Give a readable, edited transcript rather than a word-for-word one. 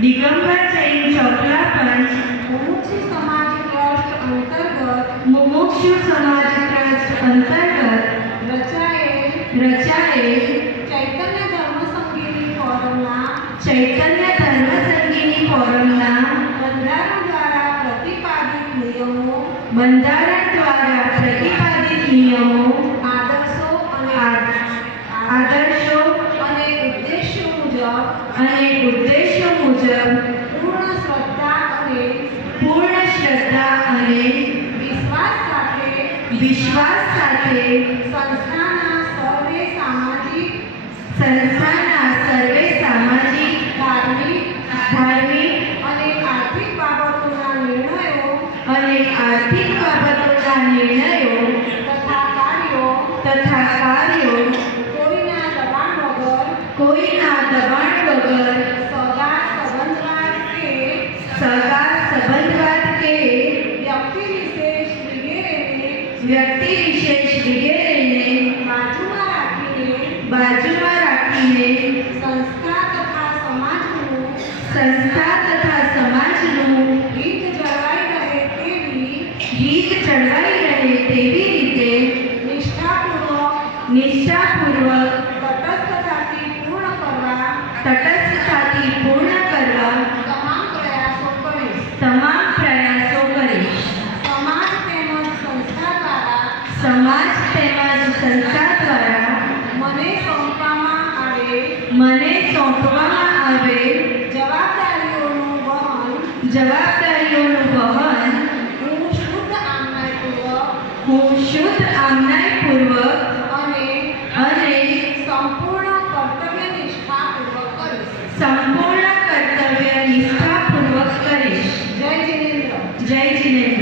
દિગંબર જૈન ચોકલા પંચ મુમુક્ષુ સમાજ ટ્રસ્ટ અંતર્ગત મુમુક્ષુ સમાજ ટ્રસ્ટ અંતર્ગત રચાયેલ ચૈતન્ય ધર્મ સંગીની ફોરમના બંધારણ દ્વારા પ્રતિપાદિત નિયમો આદર્શો અને ઉદ્દેશ્યો મુજબ પૂર્ણ શ્રદ્ધા અને વિશ્વાસ સાથે સંસ્થાના સર્વે સામાજિક ધાર્મિક અને આર્થિક બાબતોના નિર્ણયો તથા કાર્યો કોઈના દબાણ વગર સગા સંબંધવાદ કે વ્યક્તિ વિશેષ વગેરેને બાજુમાં રાખીને સંસ્થા તથા સમાજનું હિત જળવાઈ રહે તેવી રીતે નિષ્ઠાપૂર્વક તટસ્થતાથી પૂર્ણ કરવા તમામ પ્રયાસો કરીશ. સમાજ તેમજ સંસ્થા દ્વારા મને સોંપવામાં આવેલ જવાબદારીઓનું વહન હું શુદ્ધ આમનાઈપૂર્વક અને સંપૂર્ણ કર્તવ્ય નિષ્ઠાપૂર્વક કરીશ. જય જીનેન્દ્ર.